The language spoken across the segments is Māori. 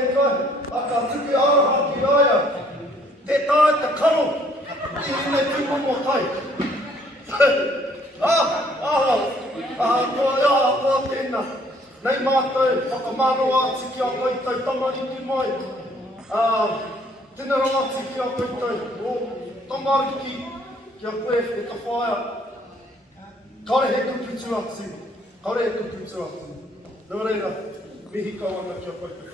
te kai, a ka tuki araha ki aia, te tae te karo, i nei tumo mo tai. Ko tēnā. Nei mātou, whakamanoa tiki a koutou, tamariki mai. Tēnā ronga tiki a koutou, o tamariki ki a koe e ka whaia. Kaore he kuputu atu. Kaore he kuputu atu. Nō reira, mihi ka wana ki a koutou.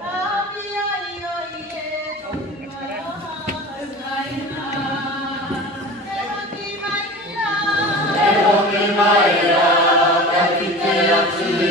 Awi ai ai e tōmara haina. Te hongi mai rā, ka kite atu i